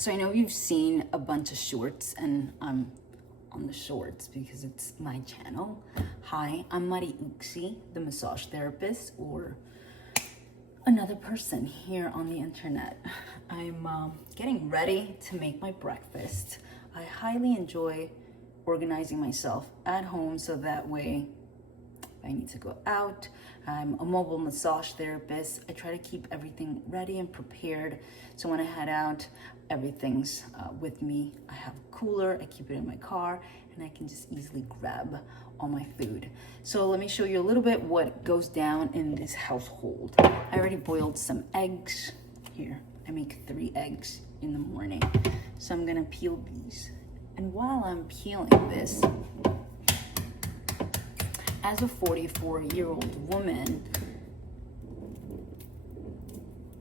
So I know you've seen a bunch of shorts, and I'm on the shorts because it's my channel. Hi, I'm Mari Uxi, the massage therapist, or another person here on the internet. I'm getting ready to make my breakfast. I highly enjoy organizing myself at home so that way if I need to go out. I'm a mobile massage therapist. I try to keep everything ready and prepared so when I head out, everything's with me. I have a cooler, I keep it in my car, and I can just easily grab all my food. So let me show you a little bit what goes down in this household. I already boiled some eggs. Here, I make 3 eggs in the morning. So I'm gonna peel these. And while I'm peeling this, as a 44-year-old woman,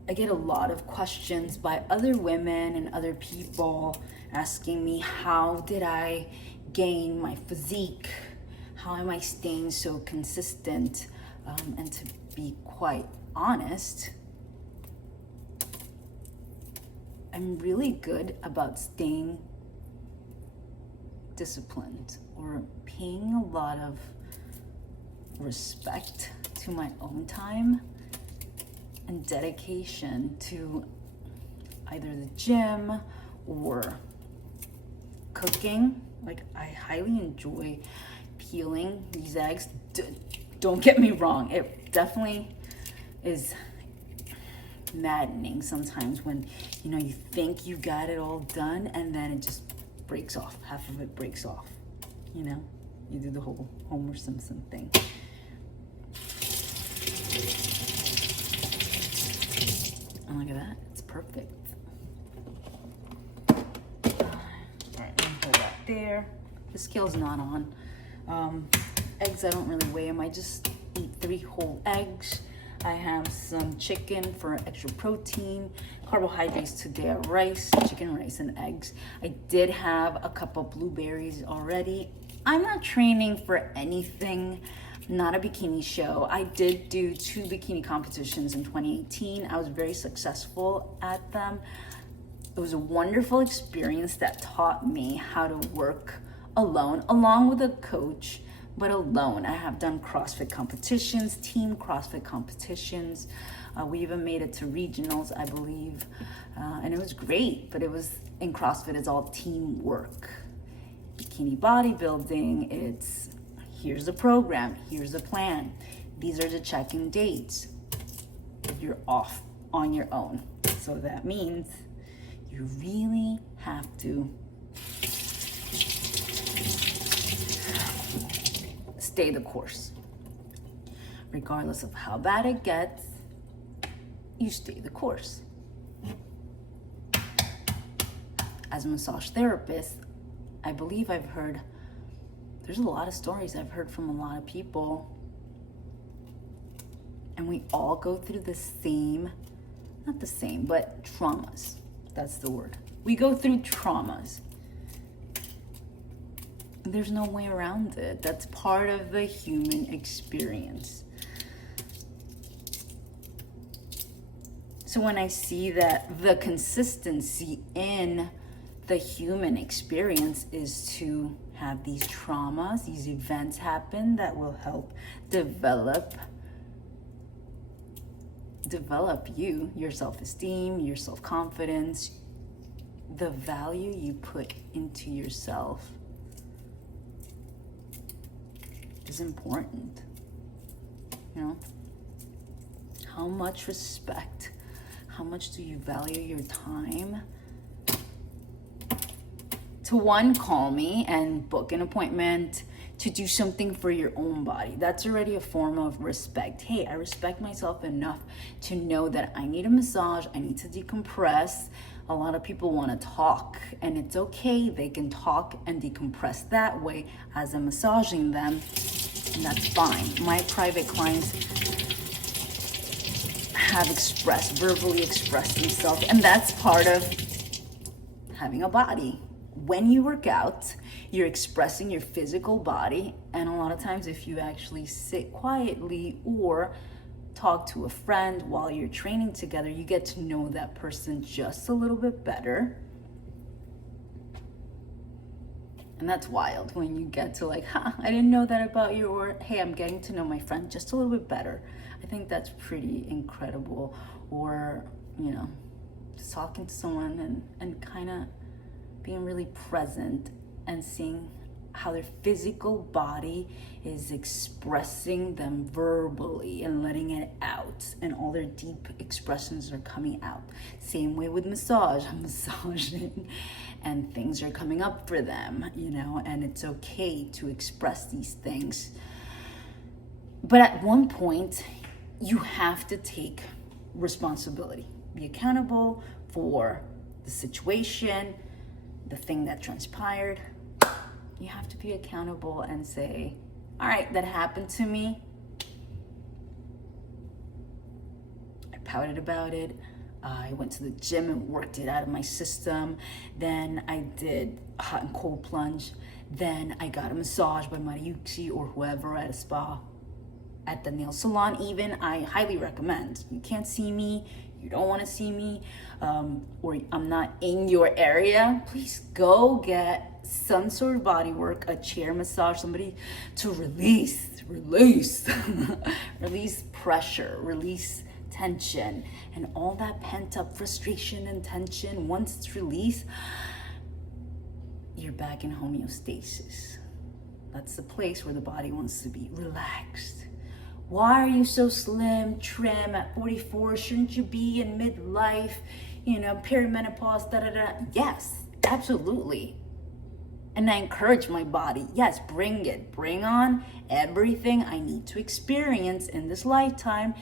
I get a lot of questions by other women and other people asking me, how did I gain my physique? How am I staying so consistent? And to be quite honest, I'm really good about staying disciplined or paying a lot of respect to my own time and dedication to either the gym or cooking. Like, I highly enjoy peeling these eggs. Don't get me wrong, it definitely is maddening sometimes when you think you got it all done and then it just breaks off. Half of it breaks off. You do the whole Homer Simpson thing. And look at that, it's perfect. All right, let me hold that there. The scale's not on. Eggs, I don't really weigh them. I just eat 3 whole eggs. I have some chicken for extra protein. Carbohydrates today are rice, chicken, rice, and eggs. I did have a cup of blueberries already. I'm not training for anything, not a bikini show. I did do 2 bikini competitions in 2018. I was very successful at them. It was a wonderful experience that taught me how to work alone, along with a coach, but alone. I have done CrossFit competitions, team CrossFit competitions. We even made it to regionals, I believe. And it was great, but it was in CrossFit, it's all teamwork. Bikini bodybuilding, it's here's the program, here's the plan. These are the check-in dates. You're off on your own. So that means you really have to stay the course. Regardless of how bad it gets, you stay the course. As a massage therapist, I believe there's a lot of stories I've heard from a lot of people, and we all go through the same, not the same, but traumas. That's the word. We go through traumas. There's no way around it. That's part of the human experience. So when I see that the consistency in the human experience is to have these traumas, these events happen that will help develop you, your self-esteem, your self-confidence, the value you put into yourself is important. How much respect, how much do you value your time to, one, call me and book an appointment to do something for your own body? That's already a form of respect. Hey, I respect myself enough to know that I need a massage, I need to decompress. A lot of people want to talk, and it's okay. They can talk and decompress that way as I'm massaging them, and that's fine. My private clients have verbally expressed themselves, and that's part of having a body. When you work out, you're expressing your physical body, and a lot of times if you actually sit quietly or talk to a friend while you're training together, you get to know that person just a little bit better. And that's wild when you get to like, I didn't know that about you, or hey, I'm getting to know my friend just a little bit better. I think that's pretty incredible. Or, just talking to someone and kind of being really present and seeing how their physical body is expressing them verbally and letting it out, and all their deep expressions are coming out. Same way with massage. I'm massaging and things are coming up for them, and it's okay to express these things. But at one point, you have to take responsibility, be accountable for the situation, the thing that transpired. You have to be accountable and say, all right, that happened to me. I pouted about it. I went to the gym and worked it out of my system. Then I did a hot and cold plunge. Then I got a massage by Mariucci or whoever at a spa, at the nail salon even. I highly recommend. You can't see me, you don't want to see me, or I'm not in your area, please go get some sort of body work, a chair massage, somebody to release release pressure, release tension, and all that pent up frustration and tension. Once it's released, you're back in homeostasis. That's the place where the body wants to be, relaxed. Why are you so slim, trim at 44? Shouldn't you be in midlife, perimenopause, Yes, absolutely. And I encourage my body, yes, bring it. Bring on everything I need to experience in this lifetime.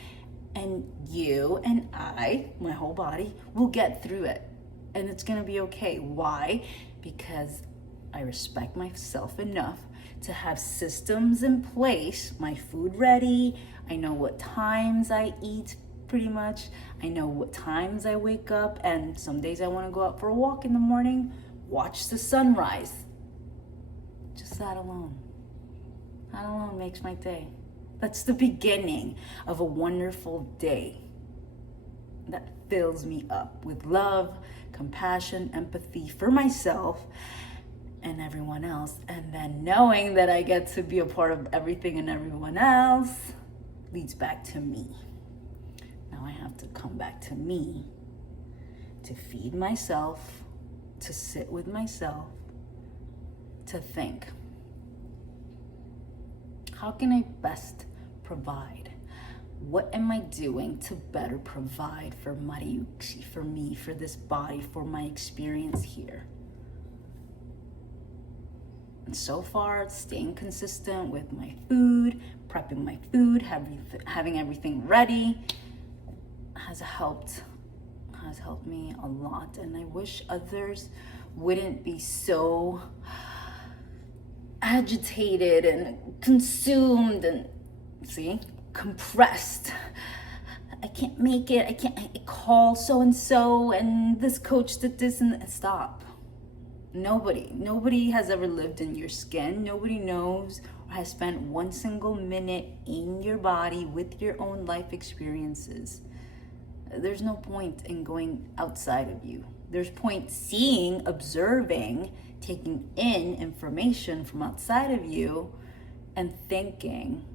And you and I, my whole body, will get through it. And it's going to be okay. Why? Because I respect myself enough to have systems in place, my food ready. I know what times I eat pretty much. I know what times I wake up. And some days I want to go out for a walk in the morning, watch the sunrise. Just that alone makes my day. That's the beginning of a wonderful day that fills me up with love, compassion, empathy for myself and everyone else. And then knowing that I get to be a part of everything and everyone else leads back to me. Now I have to come back to me, to feed myself, to sit with myself, to think, how can I best provide? What am I doing to better provide for Mariucci, for me, for this body, for my experience here? And so far, staying consistent with my food, prepping my food, having everything ready has helped me a lot. And I wish others wouldn't be so agitated and consumed and compressed. I can't make it. I call so-and-so and this coach did this and stop. Nobody has ever lived in your skin. Nobody knows or has spent one single minute in your body with your own life experiences. There's no point in going outside of you. There's point seeing, observing, taking in information from outside of you and thinking,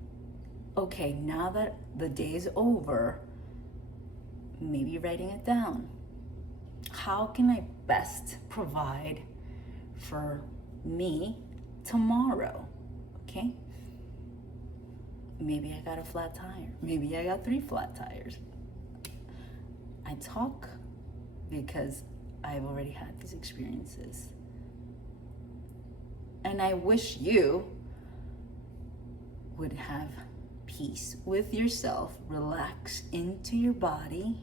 okay, now that the day is over, maybe writing it down. How can I best provide for me tomorrow? Okay? Maybe I got a flat tire. Maybe I got 3 flat tires. I talk because I've already had these experiences. And I wish you would have peace with yourself, relax into your body,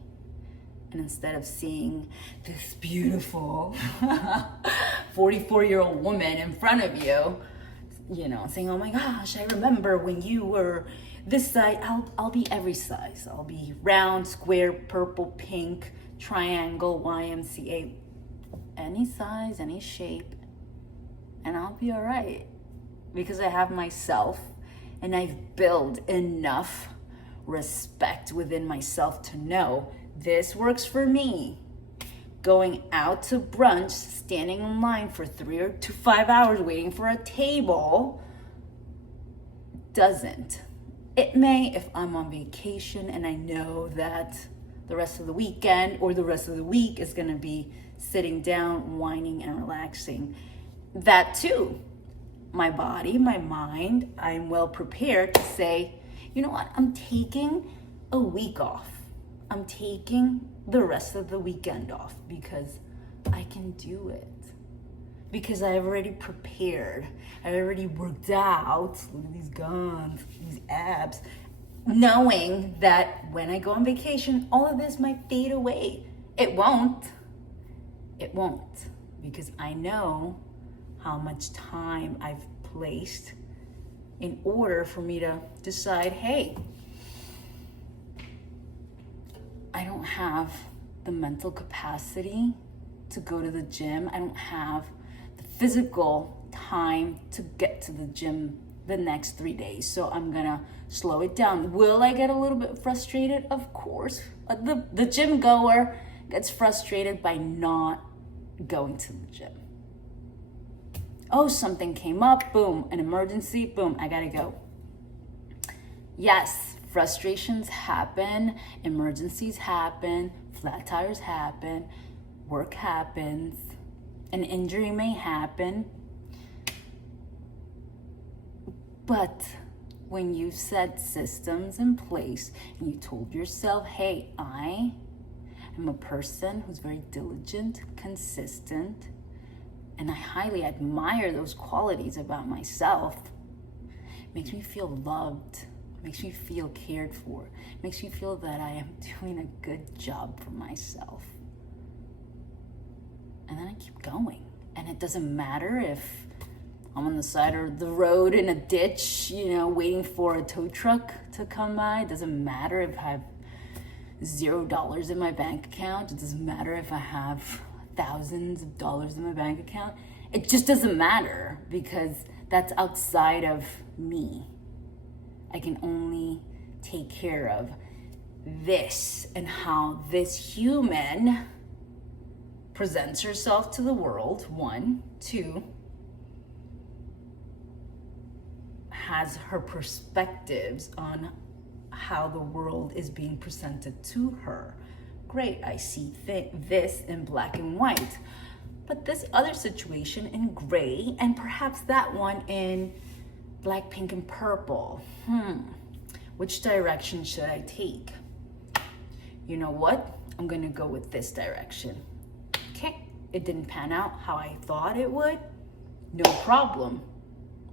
and instead of seeing this beautiful 44-year-old woman in front of you, saying, oh my gosh, I remember when you were this size, I'll be every size. I'll be round, square, purple, pink, triangle, YMCA, any size, any shape, and I'll be all right because I have myself and I've built enough respect within myself to know this works for me. going out to brunch, standing in line for 3 to 5 hours waiting for a table doesn't. It may if I'm on vacation and I know that the rest of the weekend or the rest of the week is gonna be sitting down, whining and relaxing. That too, my body, my mind, I'm well prepared to say, you know what, I'm taking a week off. I'm taking the rest of the weekend off because I can do it. Because I've already prepared. I've already worked out. Look at these guns, these abs. Knowing that when I go on vacation, all of this might fade away. It won't. It won't. Because I know how much time I've placed in order for me to decide, hey, I don't have the mental capacity to go to the gym. I don't have the physical time to get to the gym the next 3 days. So I'm gonna slow it down. Will I get a little bit frustrated? Of course. The gym goer gets frustrated by not going to the gym. Oh, something came up, boom, an emergency, boom, I gotta go. Yes, frustrations happen, emergencies happen, flat tires happen, work happens, an injury may happen. But when you set systems in place and you told yourself, hey, I am a person who's very diligent, consistent, and I highly admire those qualities about myself, it makes me feel loved, makes me feel cared for, makes me feel that I am doing a good job for myself. And then I keep going. And it doesn't matter if I'm on the side of the road in a ditch, waiting for a tow truck to come by. It doesn't matter if I have $0 in my bank account. It doesn't matter if I have thousands of dollars in my bank account. It just doesn't matter because that's outside of me. I can only take care of this and how this human presents herself to the world, 1, 2, has her perspectives on how the world is being presented to her. Great, I see this in black and white, but this other situation in gray, and perhaps that one in black, pink, and purple. Which direction should I take? You know what? I'm gonna go with this direction. Okay, it didn't pan out how I thought it would. No problem.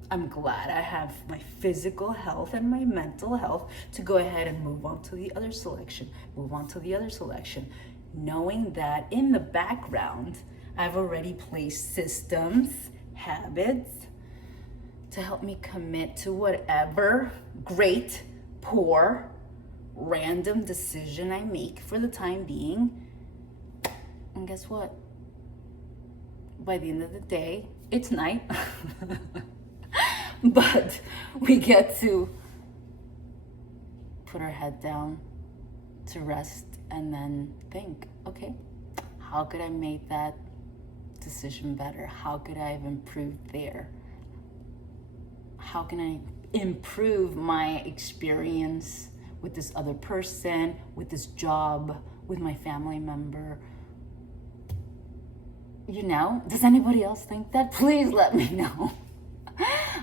I'm glad I have my physical health and my mental health to go ahead and move on to the other selection, knowing that in the background, I've already placed systems, habits to help me commit to whatever great, poor, random decision I make for the time being. And guess what? By the end of the day, it's night. But we get to put our head down to rest and then think, okay, how could I make that decision better? How could I have improved there? How can I improve my experience with this other person, with this job, with my family member? Does anybody else think that? Please let me know.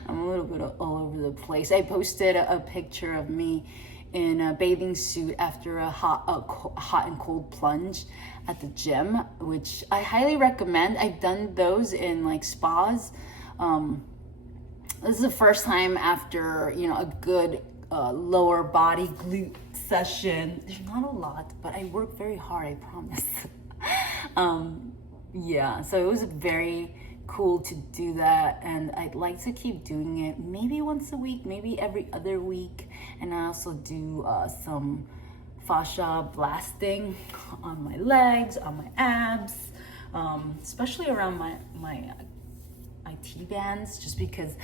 I'm a little bit all over the place. I posted a picture of me in a bathing suit after a hot and cold plunge at the gym, which I highly recommend. I've done those in like spas. This is the first time after, a good lower body glute session. There's not a lot, but I work very hard, I promise. So it was very cool to do that, and I'd like to keep doing it maybe once a week, maybe every other week. And I also do some fascia blasting on my legs, on my abs, especially around my IT bands, just because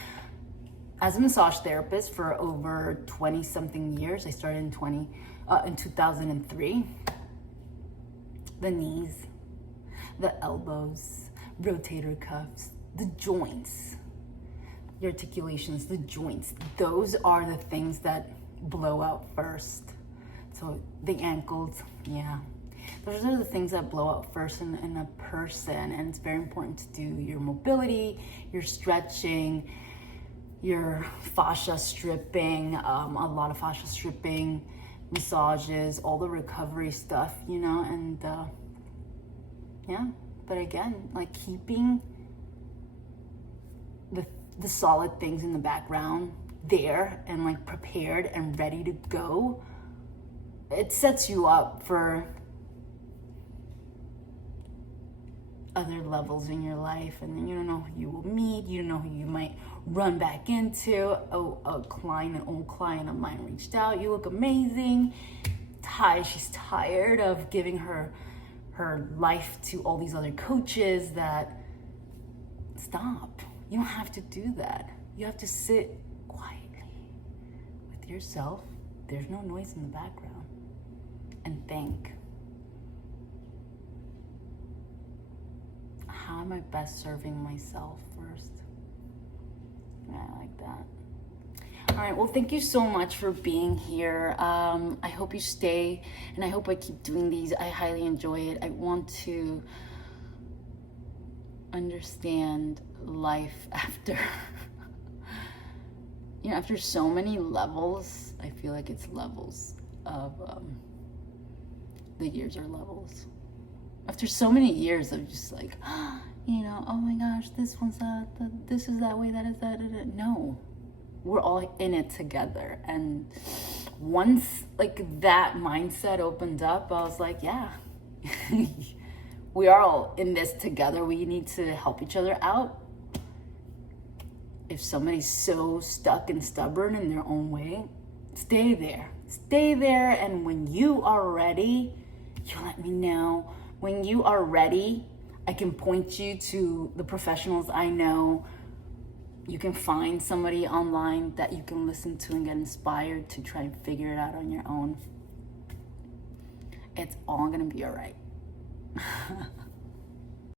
as a massage therapist for over 20 something years, I started in 2003, the knees, the elbows, rotator cuffs, the joints, your articulations, the joints. Those are the things that blow out first. So the ankles, yeah. Those are the things that blow out first in a person, and it's very important to do your mobility, your stretching, your fascia stripping, a lot of fascia stripping, massages, all the recovery stuff, you know, and yeah. But again, like keeping the solid things in the background there and like prepared and ready to go, it sets you up for other levels in your life. And then you don't know who you will meet, you don't know who you might run back into. Oh, an old client of mine reached out, you look amazing. She's tired of giving her life to all these other coaches. That stop. You don't have to do that. You have to sit quietly with yourself. There's no noise in the background. And think, how am I best serving myself first? Yeah, I like that. All right, well, thank you so much for being here. I hope you stay, and I hope I keep doing these. I highly enjoy it. I want to understand life after after so many levels. I feel like it's levels of the years are levels. After so many years of just like, oh my gosh, this one's that, this is that way, that is that. No, we're all in it together. And once like that mindset opened up, I was like, yeah, we are all in this together. We need to help each other out. If somebody's so stuck and stubborn in their own way, stay there. Stay there, and when you are ready, you let me know. When you are ready, I can point you to the professionals I know. You can find somebody online that you can listen to and get inspired to try and figure it out on your own. It's all gonna be all right.